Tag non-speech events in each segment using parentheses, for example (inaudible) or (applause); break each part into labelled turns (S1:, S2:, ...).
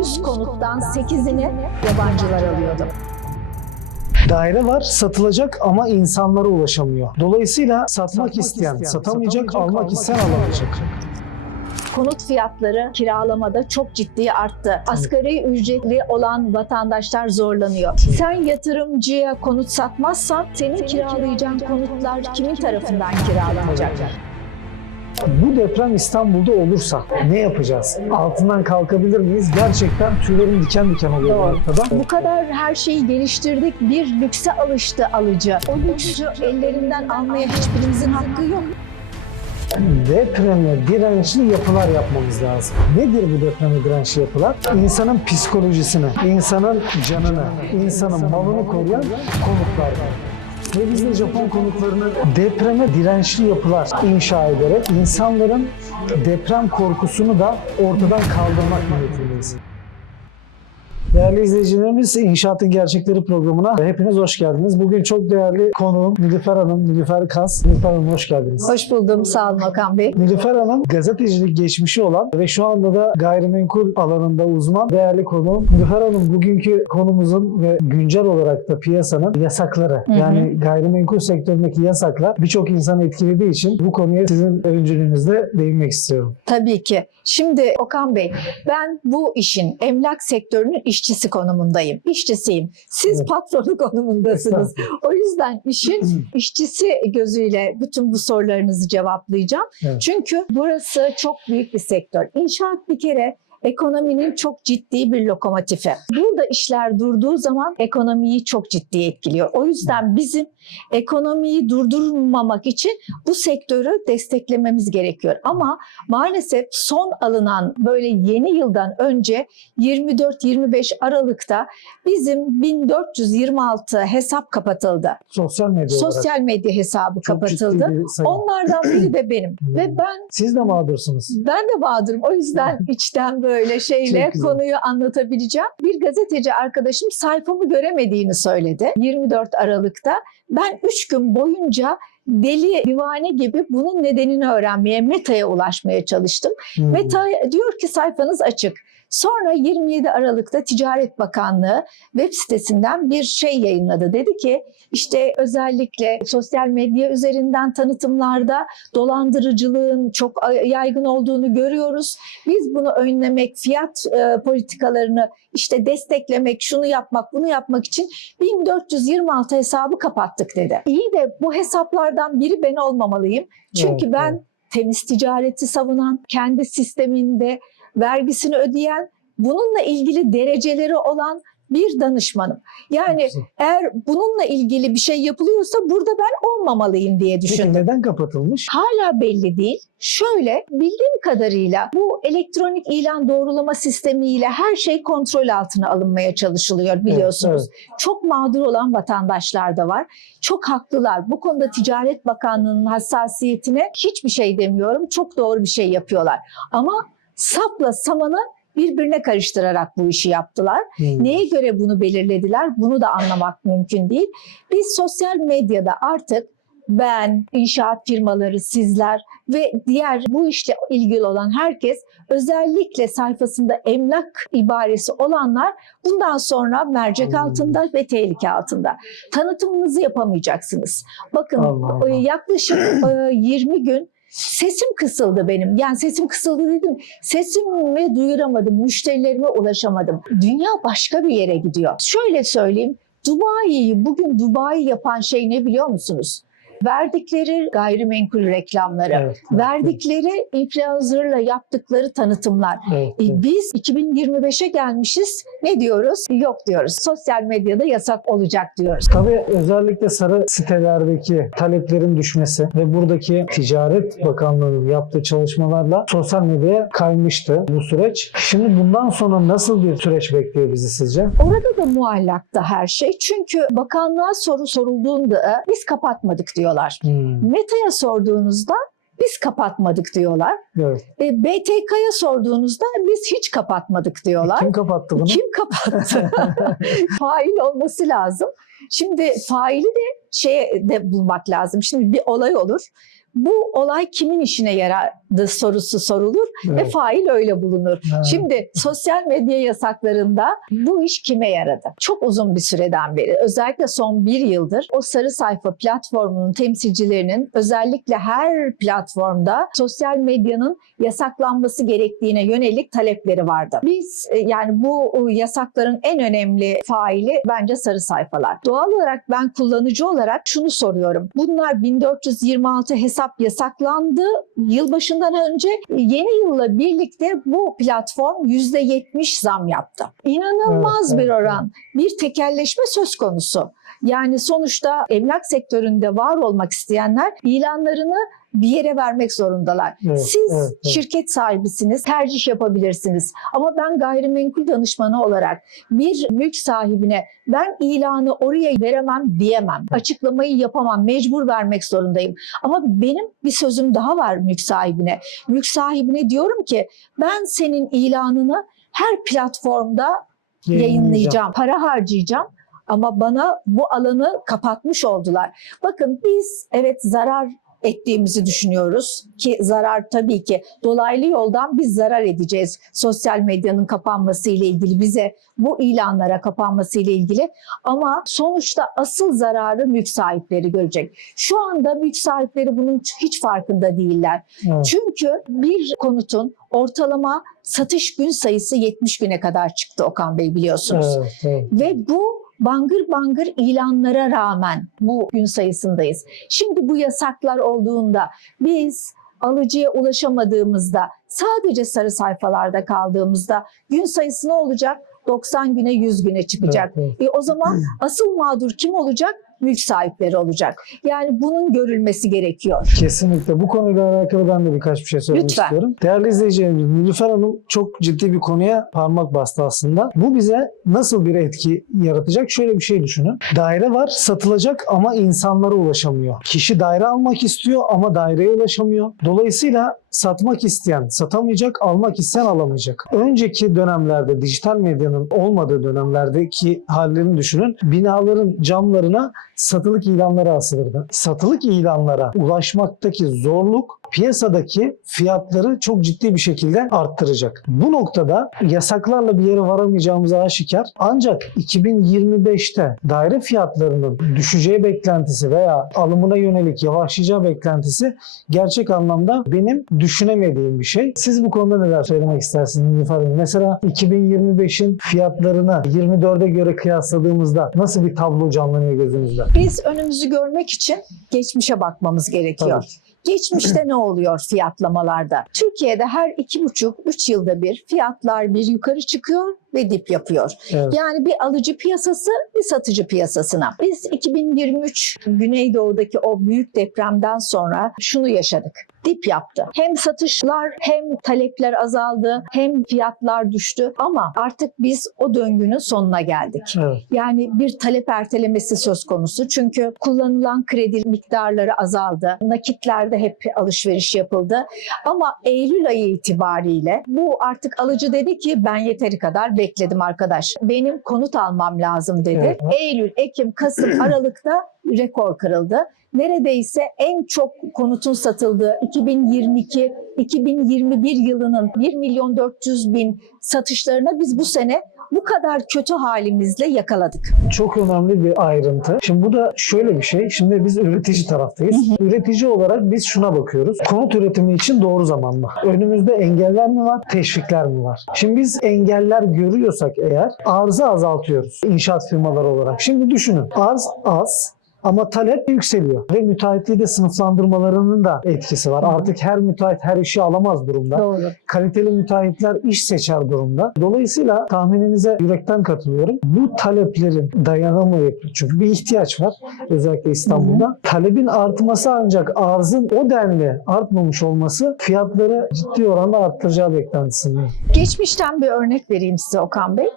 S1: 100 konuttan 8'ini yabancılar alıyordu.
S2: Daire var satılacak ama insanlara ulaşamıyor. Dolayısıyla satmak isteyen satamayacak, almak isteyen alamayacak.
S1: Konut fiyatları kiralamada çok ciddi arttı. Asgari ücretli olan vatandaşlar zorlanıyor. Sen yatırımcıya konut satmazsan senin kiralayacağın konutlar kimin tarafından kiralanacak?
S2: Bu deprem İstanbul'da olursa ne yapacağız? Altından kalkabilir miyiz? Gerçekten tüylerim diken diken oluyor
S1: Doğru.
S2: noktada.
S1: Bu kadar her şeyi geliştirdik. Bir lükse alıştı alıcı. O lüksü ellerinden almaya hiçbirimizin hakkı yok.
S2: Depreme dirençli yapılar yapmamız lazım. Nedir bu depreme dirençli yapılar? İnsanın psikolojisini, insanın canını, insanın malını koruyan konutlar. Ve biz de Japon konutlarını depreme dirençli yapılar inşa ederek insanların deprem korkusunu da ortadan kaldırmak niyetindeyiz. Değerli izleyicilerimiz İnşaatın Gerçekleri programına hepiniz hoş geldiniz. Bugün çok değerli konuğum Nilüfer Hanım, Nilüfer Kas. Nilüfer Hanım hoş geldiniz.
S1: Hoş buldum. Sağ olun Okan Bey.
S2: Nilüfer Hanım gazetecilik geçmişi olan ve şu anda da gayrimenkul alanında uzman değerli konuğum. Nilüfer Hanım bugünkü konumuzun ve güncel olarak da piyasanın yasakları
S1: hı.
S2: yani gayrimenkul sektöründeki yasaklar birçok insanı etkilediği için bu konuya sizin öncülüğünüzde değinmek istiyorum.
S1: Tabii ki. Şimdi Okan Bey, ben bu işin emlak sektörünün işçisi konumundayım. İşçisiyim. Siz
S2: Evet.
S1: patronu konumundasınız. O yüzden işin (clears throat) işçisi gözüyle bütün bu sorularınızı cevaplayacağım.
S2: Evet.
S1: Çünkü burası çok büyük bir sektör. İnşaat bir kere ekonominin çok ciddi bir lokomotifi. Burada işler durduğu zaman ekonomiyi çok ciddi etkiliyor. O yüzden bizim ekonomiyi durdurmamak için bu sektörü desteklememiz gerekiyor. Ama maalesef son alınan böyle yeni yıldan önce 24-25 Aralık'ta bizim 1426 hesap kapatıldı.
S2: Sosyal medya olarak
S1: Sosyal medya hesabı
S2: çok
S1: kapatıldı.
S2: bir.
S1: Onlardan biri de benim.
S2: Hmm.
S1: Ve ben
S2: Siz de mağdursunuz.
S1: ben de mağdurum. O yüzden (laughs) içten böyle şeyle
S2: Çok güzel.
S1: konuyu anlatabileceğim. Bir gazeteci arkadaşım sayfamı göremediğini söyledi 24 Aralık'ta. Ben 3 gün boyunca deli divane gibi bunun nedenini öğrenmeye, Meta'ya ulaşmaya çalıştım.
S2: Hmm.
S1: Meta diyor ki sayfanız açık. Sonra 27 Aralık'ta Ticaret Bakanlığı web sitesinden bir şey yayınladı. Dedi ki işte özellikle sosyal medya üzerinden tanıtımlarda dolandırıcılığın çok yaygın olduğunu görüyoruz. Biz bunu önlemek, fiyat e, politikalarını işte desteklemek, şunu yapmak, bunu yapmak için 1426 hesabı kapattık dedi. İyi de bu hesaplardan biri ben olmamalıyım. Çünkü
S2: Evet,
S1: ben
S2: evet.
S1: temiz ticareti savunan, kendi sisteminde vergisini ödeyen, bununla ilgili dereceleri olan bir danışmanım. Yani eğer bununla ilgili bir şey yapılıyorsa burada ben olmamalıyım diye
S2: Peki
S1: düşündüm.
S2: neden kapatılmış?
S1: Hala belli değil. Şöyle bildiğim kadarıyla bu elektronik ilan doğrulama sistemiyle her şey kontrol altına alınmaya çalışılıyor biliyorsunuz. Çok mağdur olan vatandaşlar da var. Çok haklılar. Bu konuda Ticaret Bakanlığı'nın hassasiyetine hiçbir şey demiyorum. Çok doğru bir şey yapıyorlar. Ama sapla samanı birbirine karıştırarak bu işi yaptılar.
S2: Hmm.
S1: Neye göre bunu belirlediler? Bunu da anlamak mümkün değil. Biz sosyal medyada artık ben, inşaat firmaları, sizler ve diğer bu işle ilgili olan herkes özellikle sayfasında emlak ibaresi olanlar bundan sonra mercek
S2: Hmm.
S1: altında ve tehlike altında. Tanıtımınızı yapamayacaksınız. Bakın
S2: Allah Allah.
S1: e, yaklaşık e, 20 gün sesim kısıldı benim. Yani sesim kısıldı dedim. Sesimi duyuramadım, müşterilerime ulaşamadım. Dünya başka bir yere gidiyor. Şöyle söyleyeyim, Dubai'yi bugün Dubai yapan şey ne biliyor musunuz? Verdikleri gayrimenkul reklamları,
S2: Evet, evet,
S1: verdikleri influencer'la yaptıkları tanıtımlar.
S2: evet,
S1: E,
S2: evet.
S1: Biz 2025'e gelmişiz. Ne diyoruz? Yok diyoruz. Sosyal medyada yasak olacak diyoruz.
S2: Tabii özellikle sarı sitelerdeki taleplerin düşmesi ve buradaki Ticaret Bakanlığı'nın yaptığı çalışmalarla sosyal medyaya kaymıştı bu süreç. Şimdi bundan sonra nasıl bir süreç bekliyor bizi sizce?
S1: Orada da muallakta her şey. Çünkü bakanlığa soru sorulduğunda biz kapatmadık diyorlar.
S2: Hmm,
S1: Meta'ya sorduğunuzda biz kapatmadık diyorlar.
S2: evet.
S1: E, BTK'ya sorduğunuzda biz hiç kapatmadık diyorlar.
S2: Kim kapattı bunu?
S1: Kim kapattı? (laughs) Fail olması lazım. Şimdi faili de şey de bulmak lazım. Şimdi bir olay olur. Bu olay kimin işine yaradı sorusu sorulur ve
S2: Evet.
S1: fail öyle bulunur.
S2: Evet.
S1: Şimdi sosyal medya yasaklarında bu iş kime yaradı? Çok uzun bir süreden beri özellikle son bir yıldır o sarı sayfa platformunun temsilcilerinin özellikle her platformda sosyal medyanın yasaklanması gerektiğine yönelik talepleri vardı. Biz e, yani bu yasakların en önemli faili bence sarı sayfalar. Doğal olarak ben kullanıcı olarak şunu soruyorum. Bunlar 1426 hesap yasaklandı. Yılbaşından önce yeni yılla birlikte bu platform %70 zam yaptı. İnanılmaz
S2: Evet,
S1: bir
S2: evet,
S1: oran. Bir tekelleşme söz konusu. Yani sonuçta emlak sektöründe var olmak isteyenler ilanlarını bir yere vermek zorundalar.
S2: Evet,
S1: Siz
S2: evet, evet.
S1: şirket sahibisiniz, tercih yapabilirsiniz. Ama ben gayrimenkul danışmanı olarak bir mülk sahibine ben ilanı oraya veremem diyemem. Açıklamayı yapamam, mecbur vermek zorundayım. Ama benim bir sözüm daha var mülk sahibine. Mülk sahibine diyorum ki ben senin ilanını her platformda yayınlayacağım, para harcayacağım. Ama bana bu alanı kapatmış oldular. Bakın biz evet zarar ettiğimizi düşünüyoruz ki zarar tabii ki dolaylı yoldan biz zarar edeceğiz. Sosyal medyanın kapanması ile ilgili bize bu ilanlara kapanması ile ilgili ama sonuçta asıl zararı mülk sahipleri görecek. Şu anda mülk sahipleri bunun hiç farkında değiller.
S2: Evet.
S1: Çünkü bir konutun ortalama satış gün sayısı 70 güne kadar çıktı Okan Bey biliyorsunuz.
S2: Evet, evet.
S1: Ve bu bangır bangır ilanlara rağmen bu gün sayısındayız. Şimdi bu yasaklar olduğunda biz alıcıya ulaşamadığımızda sadece sarı sayfalarda kaldığımızda gün sayısı ne olacak? 90 güne 100 güne çıkacak.
S2: Evet, evet.
S1: E o zaman (clears throat) asıl mağdur kim olacak? Mülk sahipleri olacak. Yani bunun görülmesi gerekiyor.
S2: Kesinlikle. Bu konuyla alakalı ben de birkaç bir şey söylemek
S1: Lütfen.
S2: istiyorum. Değerli izleyicilerimiz, Nilüfer Hanım çok ciddi bir konuya parmak bastı aslında. Bu bize nasıl bir etki yaratacak? Şöyle bir şey düşünün. Daire var, satılacak ama insanlara ulaşamıyor. Kişi daire almak istiyor ama daireye ulaşamıyor. Dolayısıyla satmak isteyen satamayacak, almak isteyen alamayacak. Önceki dönemlerde dijital medyanın olmadığı dönemlerdeki hallerini düşünün. Binaların camlarına satılık ilanları asılırdı. Satılık ilanlara ulaşmaktaki zorluk piyasadaki fiyatları çok ciddi bir şekilde arttıracak. Bu noktada yasaklarla bir yere varamayacağımız aşikar. Ancak 2025'te daire fiyatlarının düşeceği beklentisi veya alımına yönelik yavaşlayacağı beklentisi gerçek anlamda benim düşünemediğim bir şey. Siz bu konuda neler söylemek istersiniz Nilüfer? Mesela 2025'in fiyatlarını 24'e göre kıyasladığımızda nasıl bir tablo canlanıyor gözünüzde?
S1: Biz önümüzü görmek için geçmişe bakmamız gerekiyor.
S2: Tabii.
S1: Geçmişte ne oluyor fiyatlamalarda? Türkiye'de her iki buçuk, üç yılda bir fiyatlar bir yukarı çıkıyor ve dip yapıyor.
S2: Evet.
S1: Yani bir alıcı piyasası, bir satıcı piyasasına. Biz 2023 Güneydoğu'daki o büyük depremden sonra şunu yaşadık. Dip yaptı. Hem satışlar hem talepler azaldı hem fiyatlar düştü ama artık biz o döngünün sonuna geldik.
S2: Evet.
S1: Yani bir talep ertelemesi söz konusu. Çünkü kullanılan kredi miktarları azaldı. Nakitlerde hep alışveriş yapıldı. Ama Eylül ayı itibariyle bu artık alıcı dedi ki ben yeteri kadar bekledim arkadaş. Benim konut almam lazım dedi.
S2: Evet.
S1: Eylül, Ekim, Kasım, (clears throat) Aralık'ta rekor kırıldı. Neredeyse en çok konutun satıldığı 2022-2021 yılının 1 milyon 400 bin satışlarına biz bu sene bu kadar kötü halimizle yakaladık.
S2: Çok önemli bir ayrıntı. Şimdi bu da şöyle bir şey. Şimdi biz üretici taraftayız. Üretici olarak biz şuna bakıyoruz. Konut üretimi için doğru zaman mı? Önümüzde engeller mi var, teşvikler mi var? Şimdi biz engeller görüyorsak eğer arzı azaltıyoruz inşaat firmaları olarak. Şimdi düşünün. Arz az, ama talep yükseliyor ve müteahhitliği de sınıflandırmalarının da etkisi var. Artık her müteahhit her işi alamaz durumda
S1: Doğru.
S2: kaliteli müteahhitler iş seçer durumda. Dolayısıyla tahmininize yürekten katılıyorum. Bu taleplerin dayanamayıp çünkü bir ihtiyaç var özellikle İstanbul'da. Talebin artması ancak arzın o denli artmamış olması fiyatları ciddi oranda arttıracağı beklentisinde.
S1: Geçmişten bir örnek vereyim size Okan Bey.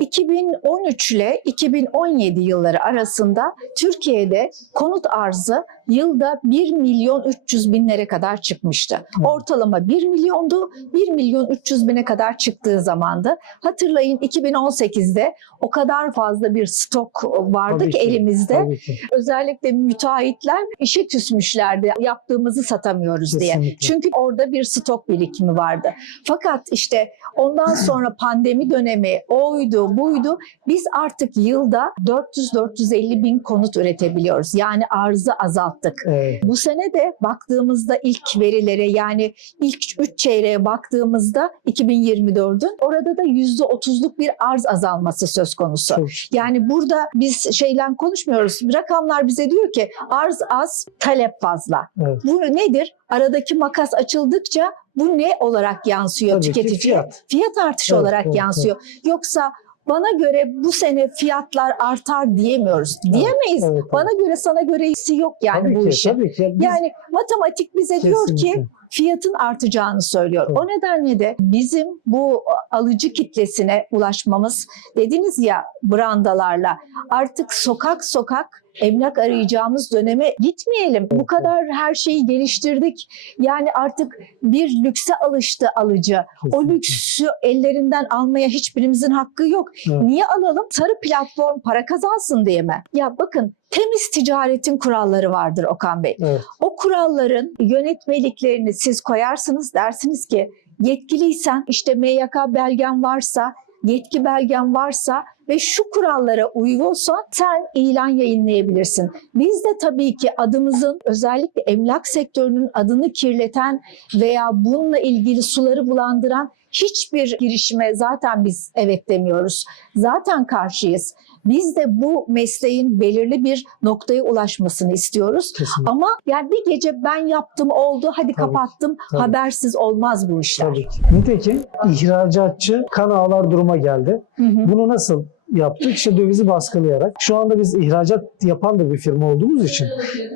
S1: 2013 ile 2017 yılları arasında Türkiye'de Türkiye'de konut arzı yılda 1 milyon 300 binlere kadar çıkmıştı. Ortalama 1 milyondu. 1 milyon 300 bine kadar çıktığı zamandı. Hatırlayın 2018'de o kadar fazla bir stok vardı
S2: Tabii
S1: ki elimizde.
S2: Tabii ki.
S1: Özellikle müteahhitler işe küsmüşlerdi yaptığımızı satamıyoruz diye.
S2: Kesinlikle.
S1: Çünkü orada bir stok birikimi vardı. Fakat işte ondan (clears throat) sonra pandemi dönemi oydu buydu. Biz artık yılda 400-450 bin konut üretebiliyoruz. Yani arzı azalttık.
S2: Evet.
S1: Bu sene de baktığımızda ilk verilere yani ilk 3 çeyreğe baktığımızda 2024'ün orada da %30'luk bir arz azalması söz konusu.
S2: Çok
S1: Yani burada biz şeyden konuşmuyoruz. Rakamlar bize diyor ki arz az, talep fazla.
S2: Evet.
S1: Bu nedir? Aradaki makas açıldıkça bu ne olarak yansıyor
S2: Tabii ki
S1: tüketiciye?
S2: fiyat.
S1: Fiyat artışı
S2: Evet,
S1: olarak
S2: evet,
S1: yansıyor. Yoksa bana göre bu sene fiyatlar artar diyemiyoruz. Diyemeyiz.
S2: Evet, evet.
S1: Bana göre sana göresi yok yani
S2: tabii
S1: bu
S2: ki,
S1: işin.
S2: Tabii ki. Biz-
S1: Yani matematik bize diyor ki
S2: Kesinlikle.
S1: fiyatın artacağını söylüyor.
S2: Evet.
S1: O nedenle de bizim bu alıcı kitlesine ulaşmamız dediniz ya brandalarla artık sokak sokak emlak arayacağımız döneme gitmeyelim. Bu kadar her şeyi geliştirdik. Yani artık bir lükse alıştı alıcı. O lüksü ellerinden almaya hiçbirimizin hakkı yok. Niye alalım? Sarı platform para kazansın diye mi? Ya bakın temiz ticaretin kuralları vardır Okan Bey.
S2: Evet.
S1: O kuralların yönetmeliklerini siz koyarsınız dersiniz ki yetkiliysen işte MYK belgen varsa yetki belgen varsa ve şu kurallara uyuyorsan sen ilan yayınlayabilirsin. Biz de tabii ki adımızın özellikle emlak sektörünün adını kirleten veya bununla ilgili suları bulandıran hiçbir girişime zaten biz evet demiyoruz. Zaten karşıyız. Biz de bu mesleğin belirli bir noktaya ulaşmasını istiyoruz.
S2: Kesinlikle.
S1: Ama yani bir gece ben yaptım oldu hadi
S2: Tabii,
S1: kapattım
S2: tabii.
S1: habersiz olmaz bu işler.
S2: Tabii ki. Nitekim ihracatçı kan ağlar duruma geldi.
S1: Hı hı.
S2: Bunu nasıl yaptık? İşte dövizi baskılayarak. Şu anda biz ihracat yapan da bir firma olduğumuz için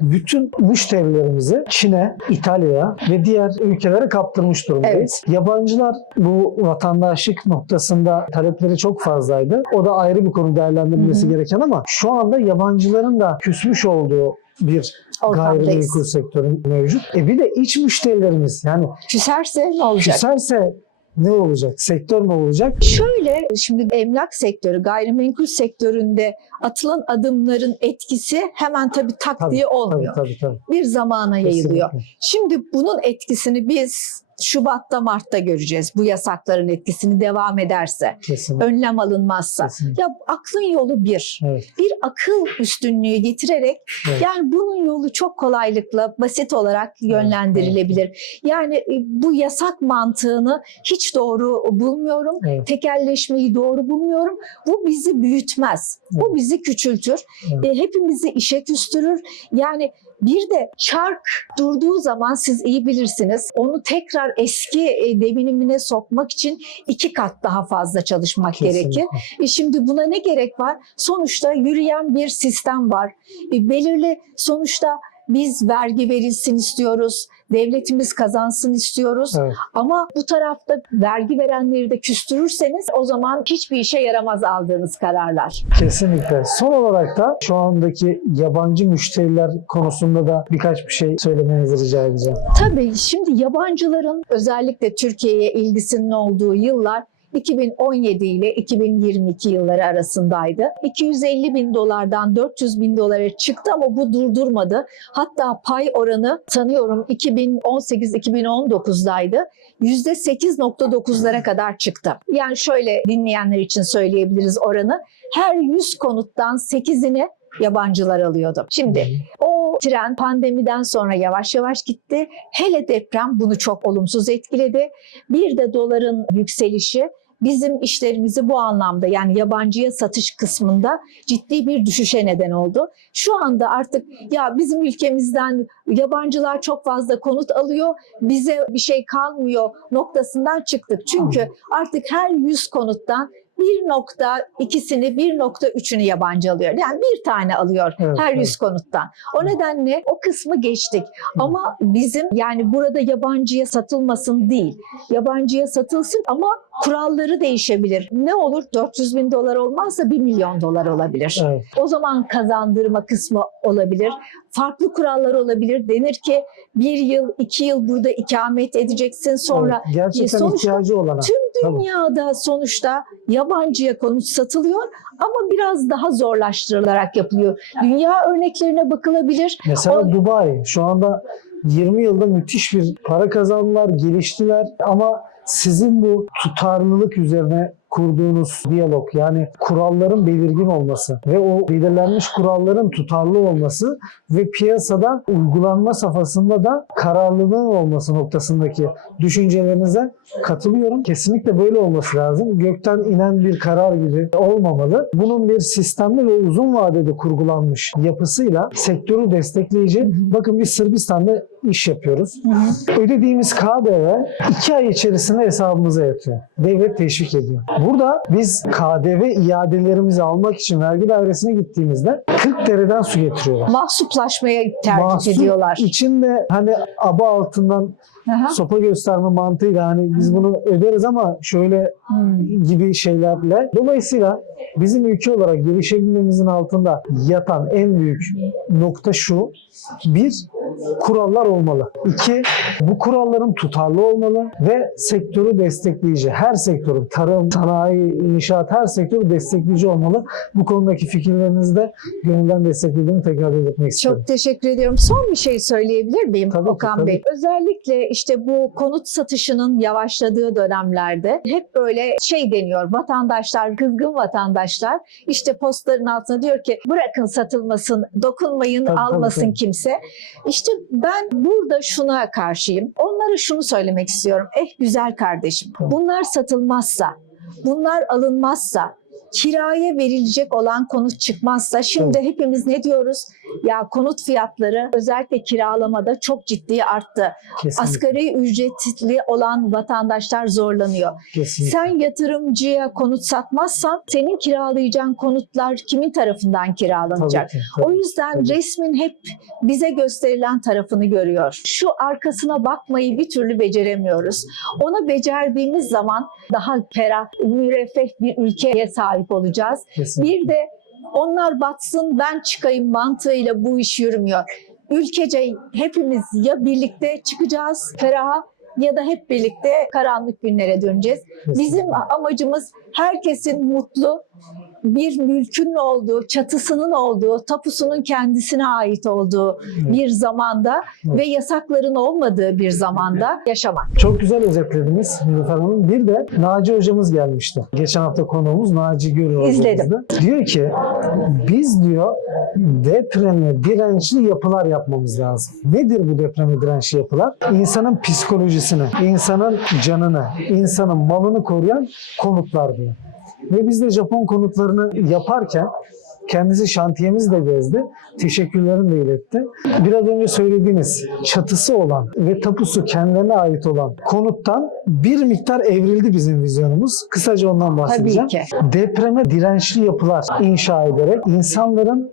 S2: bütün müşterilerimizi Çin'e, İtalya'ya ve diğer ülkelere kaptırmış durumdayız. Yabancılar bu vatandaşlık noktasında talepleri çok fazlaydı. O da ayrı bir konu değerlendirilmesi gereken ama şu anda yabancıların da küsmüş olduğu bir
S1: Ortamdayız.
S2: gayrimenkul sektörü mevcut. E bir de iç müşterilerimiz yani
S1: Küserse ne olacak?
S2: küserse ne olacak? Sektör ne olacak?
S1: Şöyle şimdi emlak sektörü, gayrimenkul sektöründe atılan adımların etkisi hemen tabii tak
S2: Tabii,
S1: diye
S2: Tabii
S1: olmuyor.
S2: tabii tabii.
S1: Bir zamana yayılıyor.
S2: Kesinlikle.
S1: Şimdi bunun etkisini biz Şubat'ta Mart'ta göreceğiz. Bu yasakların etkisini devam ederse,
S2: Kesinlikle.
S1: önlem alınmazsa.
S2: Kesinlikle.
S1: Ya aklın yolu bir.
S2: Evet.
S1: Bir akıl üstünlüğü getirerek
S2: Evet.
S1: yani bunun yolu çok kolaylıkla basit olarak yönlendirilebilir. Yani e, bu yasak mantığını hiç doğru bulmuyorum.
S2: Evet.
S1: Tekelleşmeyi doğru bulmuyorum. Bu bizi büyütmez. Bu
S2: Evet.
S1: bizi küçültür.
S2: Evet.
S1: E, hepimizi işe küstürür. Yani bir de çark durduğu zaman siz iyi bilirsiniz. Onu tekrar eski e, devinimine sokmak için iki kat daha fazla çalışmak
S2: Kesinlikle.
S1: gerekir. E şimdi buna ne gerek var? Sonuçta yürüyen bir sistem var. E, belirli sonuçta biz vergi verilsin istiyoruz. Devletimiz kazansın istiyoruz.
S2: Evet.
S1: Ama bu tarafta vergi verenleri de küstürürseniz o zaman hiçbir işe yaramaz aldığınız kararlar.
S2: Kesinlikle. Son olarak da şu andaki yabancı müşteriler konusunda da birkaç bir şey söylemenizi rica edeceğim.
S1: Tabii şimdi yabancıların özellikle Türkiye'ye ilgisinin olduğu yıllar 2017 ile 2022 yılları arasındaydı. 250 bin dolardan 400 bin dolara çıktı ama bu durdurmadı. Hatta pay oranı sanıyorum 2018-2019'daydı. %8.9'lara kadar çıktı. Yani şöyle dinleyenler için söyleyebiliriz oranı. Her 100 konuttan 8'ini yabancılar alıyordu. Şimdi o tren pandemiden sonra yavaş yavaş gitti. Hele deprem bunu çok olumsuz etkiledi. Bir de doların yükselişi bizim işlerimizi bu anlamda yani yabancıya satış kısmında ciddi bir düşüşe neden oldu. Şu anda artık ya bizim ülkemizden yabancılar çok fazla konut alıyor, bize bir şey kalmıyor noktasından çıktık. Çünkü artık her 100 konuttan 1.2'sini 1.3'ünü yabancı alıyor. Yani bir tane alıyor
S2: Evet,
S1: her
S2: evet.
S1: 100 konuttan. O nedenle o kısmı geçtik. Ama bizim yani burada yabancıya satılmasın değil. Yabancıya satılsın ama kuralları değişebilir. Ne olur? 400 bin dolar olmazsa 1 milyon dolar olabilir.
S2: Evet.
S1: O zaman kazandırma kısmı olabilir. Farklı kurallar olabilir. Denir ki bir yıl, iki yıl burada ikamet edeceksin. Sonra
S2: Evet, gerçekten
S1: sonuçta
S2: ihtiyacı olana.
S1: tüm. Dünyada sonuçta yabancıya konut satılıyor ama biraz daha zorlaştırılarak yapılıyor. Dünya örneklerine bakılabilir.
S2: Mesela
S1: O-
S2: Dubai şu anda 20 yılda müthiş bir para kazandılar, geliştiler ama sizin bu tutarlılık üzerine kurduğunuz diyalog yani kuralların belirgin olması ve o belirlenmiş kuralların tutarlı olması ve piyasada uygulanma safhasında da kararlılığın olması noktasındaki düşüncelerinize katılıyorum. Kesinlikle böyle olması lazım. Gökten inen bir karar gibi olmamalı. Bunun bir sistemli ve uzun vadede kurgulanmış yapısıyla sektörü destekleyici. Bakın biz Sırbistan'da iş yapıyoruz. Ödediğimiz KDV iki ay içerisinde hesabımıza yatıyor. Devlet teşvik ediyor. Burada biz KDV iadelerimizi almak için vergi dairesine gittiğimizde 40 dereden su getiriyorlar.
S1: Mahsuplaşmaya tercih
S2: Mahsul
S1: ediyorlar.
S2: içinde hani aba altından
S1: Aha.
S2: sopa gösterme mantığıyla hani biz bunu öderiz ama şöyle
S1: Hmm.
S2: gibi şeylerle. Dolayısıyla bizim ülke olarak gelişebilmemizin altında yatan en büyük nokta şu. Bir, kurallar olmalı. İki, bu kuralların tutarlı olmalı ve sektörü destekleyici. Her sektörün, tarım, sanayi, inşaat her sektörü destekleyici olmalı. Bu konudaki fikirlerinizi de gönülden desteklediğimi tekrar belirtmek isterim.
S1: Çok teşekkür ediyorum. Son bir şey söyleyebilir miyim
S2: Tabii ki,
S1: Okan
S2: tabii
S1: Bey? Özellikle işte bu konut satışının yavaşladığı dönemlerde hep böyle şey deniyor. Vatandaşlar, kızgın vatandaşlar işte postların altına diyor ki bırakın satılmasın, dokunmayın,
S2: Tabii,
S1: almasın
S2: tabii.
S1: kimse. İşte ben burada şuna karşıyım. Onlara şunu söylemek istiyorum. Eh güzel kardeşim. Bunlar satılmazsa, bunlar alınmazsa, kiraya verilecek olan konut çıkmazsa şimdi hepimiz ne diyoruz? Ya konut fiyatları özellikle kiralamada çok ciddi arttı.
S2: Kesinlikle.
S1: Asgari ücretli olan vatandaşlar zorlanıyor.
S2: kesinlikle.
S1: Sen yatırımcıya konut satmazsan senin kiralayacağın konutlar kimin tarafından kiralanacak?
S2: Tabii ki, tabii.
S1: O yüzden
S2: Tabii.
S1: resmin hep bize gösterilen tarafını görüyor. Şu arkasına bakmayı bir türlü beceremiyoruz. Onu becerdiğimiz zaman daha ferah, müreffeh bir ülkeye sahip olacağız.
S2: Kesinlikle.
S1: Bir de onlar batsın ben çıkayım mantığıyla bu iş yürümüyor. Ülkece hepimiz ya birlikte çıkacağız feraha ya da hep birlikte karanlık günlere döneceğiz. Bizim amacımız herkesin mutlu bir mülkün olduğu, çatısının olduğu, tapusunun kendisine ait olduğu bir zamanda ve yasakların olmadığı bir zamanda yaşamak.
S2: Çok güzel özetlediniz Nilüfer Hanım. Bir de Naci hocamız gelmişti. Geçen hafta konuğumuz Naci
S1: İzledim.
S2: hocamızdı. Diyor ki biz diyor depreme dirençli yapılar yapmamız lazım. Nedir bu depreme dirençli yapılar? İnsanın psikolojisini, insanın canını, insanın malını koruyan konutlar diyor. Ve biz de Japon konutlarını yaparken kendisi şantiyemizi de gezdi. Teşekkürlerini de iletti. Biraz önce söylediğiniz çatısı olan ve tapusu kendilerine ait olan konuttan bir miktar evrildi bizim vizyonumuz. Kısaca ondan bahsedeceğim.
S1: Tabii ki.
S2: Depreme dirençli yapılar inşa ederek insanların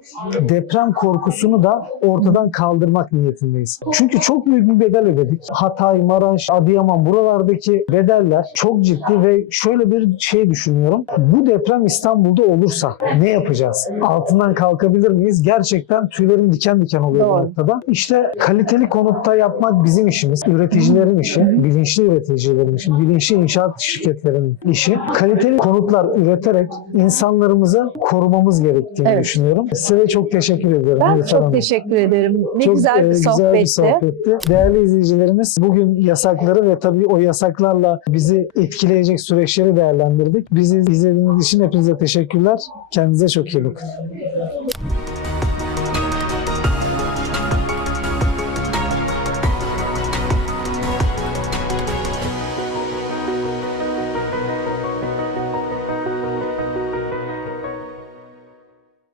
S2: deprem korkusunu da ortadan kaldırmak niyetindeyiz. Çünkü çok büyük bir bedel ödedik. Hatay, Maraş, Adıyaman buralardaki bedeller çok ciddi ve şöyle bir şey düşünüyorum. Bu deprem İstanbul'da olursa ne yapacağız? Altından kalkabilir miyiz? Gerçekten tüylerim diken diken oluyor bu
S1: Doğru.
S2: noktada. İşte kaliteli konutta yapmak bizim işimiz. Üreticilerin işi, bilinçli üreticilerin işi, bilinçli inşaat şirketlerinin işi. Kaliteli konutlar üreterek insanlarımızı korumamız gerektiğini
S1: Evet.
S2: düşünüyorum. Size çok teşekkür ediyorum.
S1: Ben
S2: Nilüfer
S1: çok
S2: Hanım.
S1: teşekkür ederim. Ne
S2: Çok,
S1: güzel
S2: e,
S1: bir
S2: güzel
S1: sohbetti.
S2: bir sohbetti. Değerli izleyicilerimiz bugün yasakları ve tabii o yasaklarla bizi etkileyecek süreçleri değerlendirdik. Bizi izlediğiniz için hepinize teşekkürler. Kendinize çok iyi bakın. Thank you.